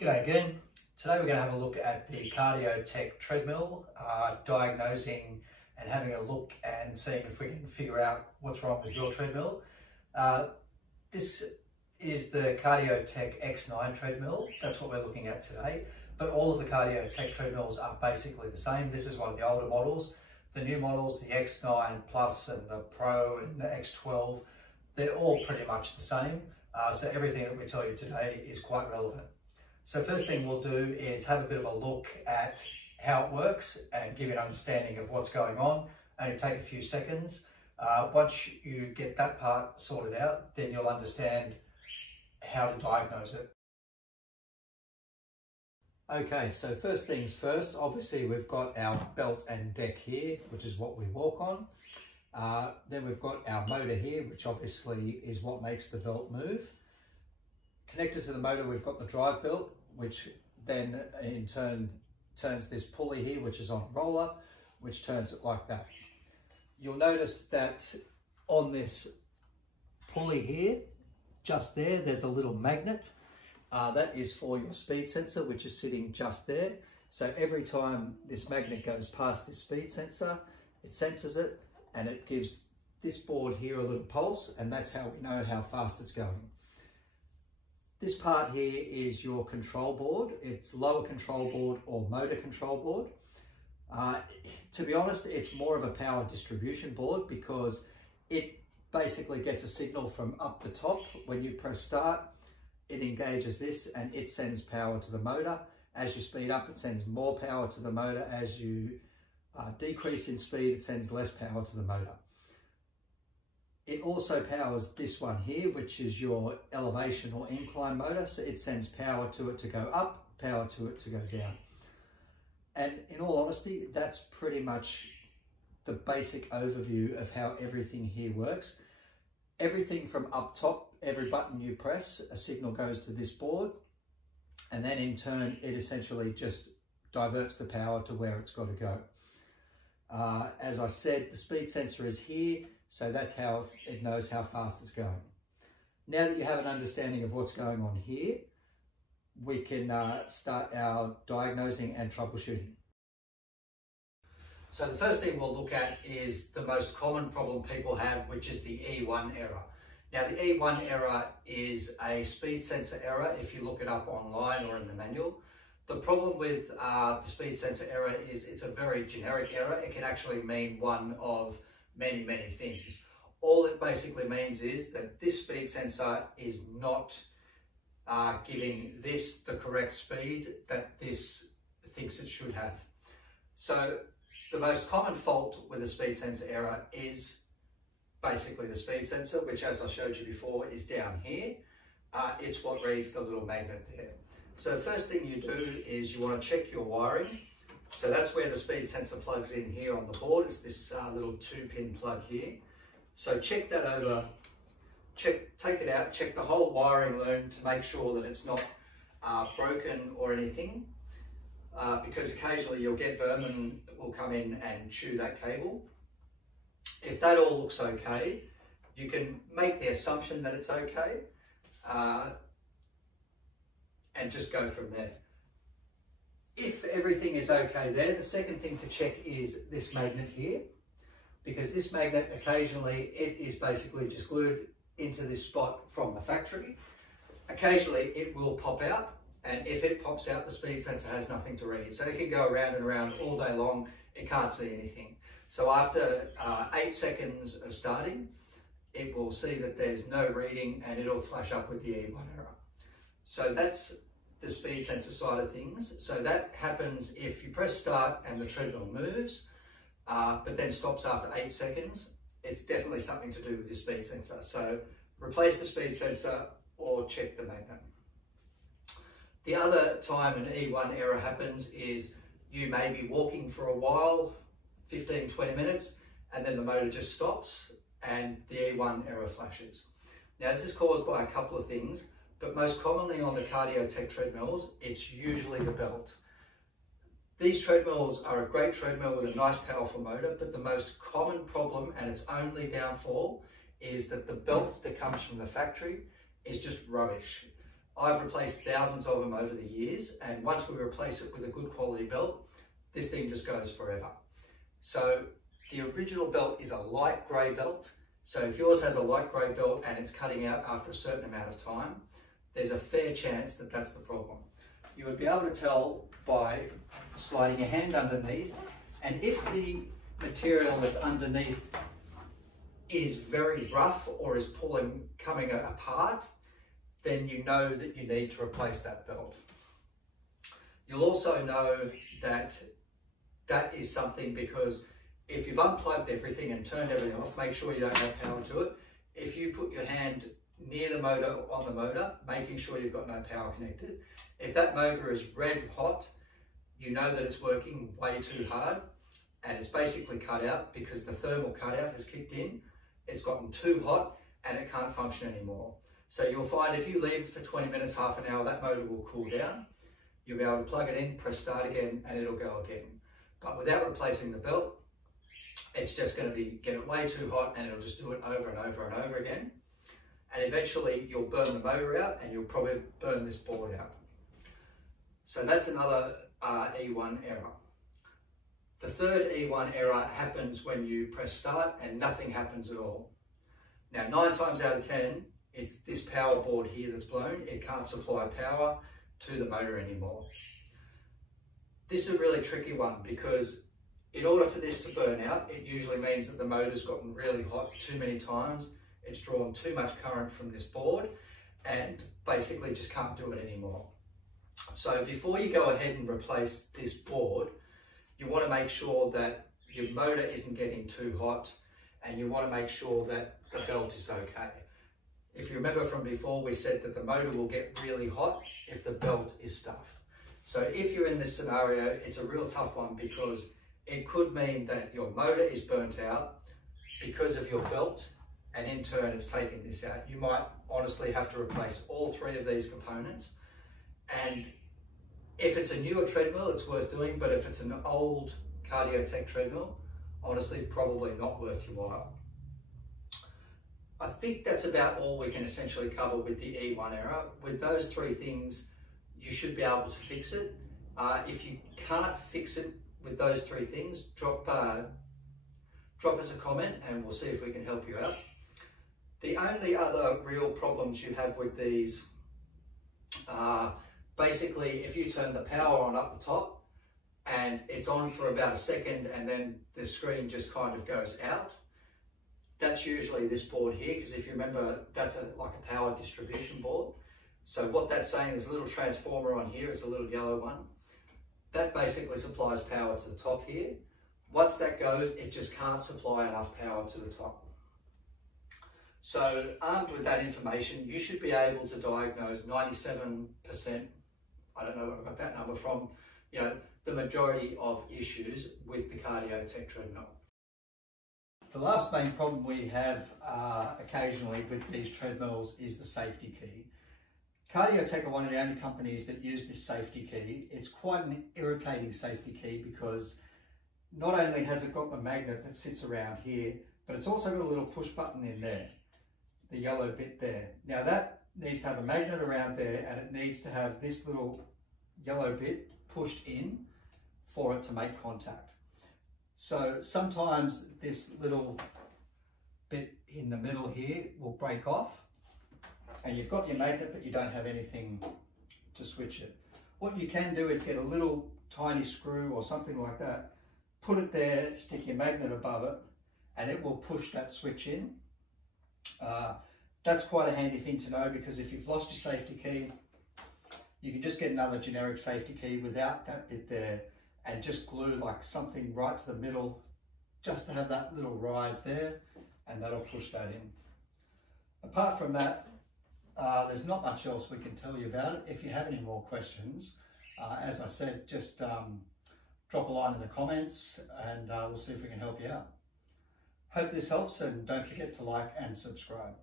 G'day again. Today we're going to have a look at the Cardiotech treadmill, diagnosing and having a look and seeing if we can figure out what's wrong with your treadmill. This is the Cardiotech X9 treadmill. That's what we're looking at today. But all of the Cardiotech treadmills are basically the same. This is one of the older models. The new models, the X9 Plus and the Pro and the X12, they're all pretty much the same. So everything that we tell you today is quite relevant. So first thing we'll do is have a bit of a look at how it works and give you an understanding of what's going on. Only take a few seconds. Once you get that part sorted out, then you'll understand how to diagnose it. Okay, so first things first, obviously we've got our belt and deck here, which is what we walk on. Then we've got our motor here, which obviously is what makes the belt move. Connected to the motor, we've got the drive belt, which then in turn turns this pulley here, which is on a roller, which turns it like that. You'll notice that on this pulley here, just there's a little magnet. That is for your speed sensor, which is sitting just there. So every time this magnet goes past this speed sensor, it senses it and it gives this board here a little pulse, and that's how we know how fast it's going. This part here is your control board. It's lower control board or motor control board. To be honest, it's more of a power distribution board because it basically gets a signal from up the top. When you press start, it engages this and it sends power to the motor. As you speed up, it sends more power to the motor. As you decrease in speed, it sends less power to the motor. It also powers this one here, which is your elevation or incline motor. So it sends power to it to go up, power to it to go down. And in all honesty, that's pretty much the basic overview of how everything here works. Everything from up top, every button you press, a signal goes to this board. And then in turn, it essentially just diverts the power to where it's got to go. As I said, the speed sensor is here. So that's how it knows how fast it's going. Now that you have an understanding of what's going on here, we can start our diagnosing and troubleshooting. So the first thing we'll look at is the most common problem people have, which is the E1 error. Now the E1 error is a speed sensor error if you look it up online or in the manual. The problem with the speed sensor error is it's a very generic error. It can actually mean one of many things. All it basically means is that this speed sensor is not giving this the correct speed that this thinks it should have. So the most common fault with a speed sensor error is basically the speed sensor, which, as I showed you before, is down here. It's what reads the little magnet there. So the first thing you do is you want to check your wiring. So that's where the speed sensor plugs in here on the board, is this little 2-pin plug here. So check that over, take it out, check the whole wiring loom to make sure that it's not broken or anything, because occasionally you'll get vermin that will come in and chew that cable. If that all looks okay, you can make the assumption that it's okay and just go from there. If everything is okay there, the second thing to check is this magnet here, because this magnet occasionally, it is basically just glued into this spot from the factory. Occasionally it will pop out, and if it pops out, the speed sensor has nothing to read. So it can go around and around all day long, it can't see anything. So after 8 seconds of starting, it will see that there's no reading and it'll flash up with the E1 error. So that's the speed sensor side of things. So that happens if you press start and the treadmill moves, but then stops after 8 seconds. It's definitely something to do with your speed sensor. So replace the speed sensor or check the magnet. The other time an E1 error happens is you may be walking for a while, 15-20 minutes, and then the motor just stops and the E1 error flashes. Now this is caused by a couple of things, but most commonly on the Cardiotech treadmills, it's usually the belt. These treadmills are a great treadmill with a nice powerful motor, but the most common problem, and its only downfall, is that the belt that comes from the factory is just rubbish. I've replaced thousands of them over the years, and once we replace it with a good quality belt, this thing just goes forever. So the original belt is a light grey belt. So if yours has a light grey belt and it's cutting out after a certain amount of time, there's a fair chance that that's the problem. You would be able to tell by sliding your hand underneath, and if the material that's underneath is very rough or is coming apart, then you know that you need to replace that belt. You'll also know that that is something because if you've unplugged everything and turned everything off, make sure you don't have power to it. If you put your hand near the motor, on the motor, making sure you've got no power connected, if that motor is red hot, you know that it's working way too hard and it's basically cut out because the thermal cutout has kicked in. It's gotten too hot and it can't function anymore. So you'll find if you leave it for 20 minutes, half an hour, that motor will cool down. You'll be able to plug it in, press start again, and it'll go again. But without replacing the belt, it's just going to get it way too hot and it'll just do it over and over and over again. And eventually you'll burn the motor out and you'll probably burn this board out. So that's another E1 error. The third E1 error happens when you press start and nothing happens at all. Now 9 times out of 10, it's this power board here that's blown. It can't supply power to the motor anymore. This is a really tricky one because in order for this to burn out, it usually means that the motor's gotten really hot too many times. It's drawn too much current from this board and basically just can't do it anymore. So before you go ahead and replace this board, you want to make sure that your motor isn't getting too hot and you want to make sure that the belt is okay. If you remember from before, we said that the motor will get really hot if the belt is stuffed. So if you're in this scenario, it's a real tough one because it could mean that your motor is burnt out because of your belt, and in turn it's taking this out. You might honestly have to replace all 3 of these components. And if it's a newer treadmill, it's worth doing, but if it's an old Cardiotech treadmill, honestly, probably not worth your while. I think that's about all we can essentially cover with the E1 error. With those 3 things, you should be able to fix it. If you can't fix it with those 3 things, drop us a comment and we'll see if we can help you out. The only other real problems you have with these are basically if you turn the power on up the top and it's on for about a second and then the screen just kind of goes out. That's usually this board here, because if you remember, that's like a power distribution board. So what that's saying is a little transformer on here, it's a little yellow one. That basically supplies power to the top here. Once that goes, it just can't supply enough power to the top. So armed with that information, you should be able to diagnose 97%, I don't know where I got that number from, the majority of issues with the Cardiotech treadmill. The last main problem we have occasionally with these treadmills is the safety key. Cardiotech are one of the only companies that use this safety key. It's quite an irritating safety key because not only has it got the magnet that sits around here, but it's also got a little push button in there, the yellow bit there. Now that needs to have a magnet around there and it needs to have this little yellow bit pushed in for it to make contact. So sometimes this little bit in the middle here will break off and you've got your magnet but you don't have anything to switch it. What you can do is get a little tiny screw or something like that, put it there, stick your magnet above it and it will push that switch in. That's quite a handy thing to know because if you've lost your safety key, you can just get another generic safety key without that bit there and just glue like something right to the middle just to have that little rise there and that'll push that in. Apart from that, there's not much else we can tell you about it. If you have any more questions, as I said, just drop a line in the comments and we'll see if we can help you out. Hope this helps and don't forget to like and subscribe.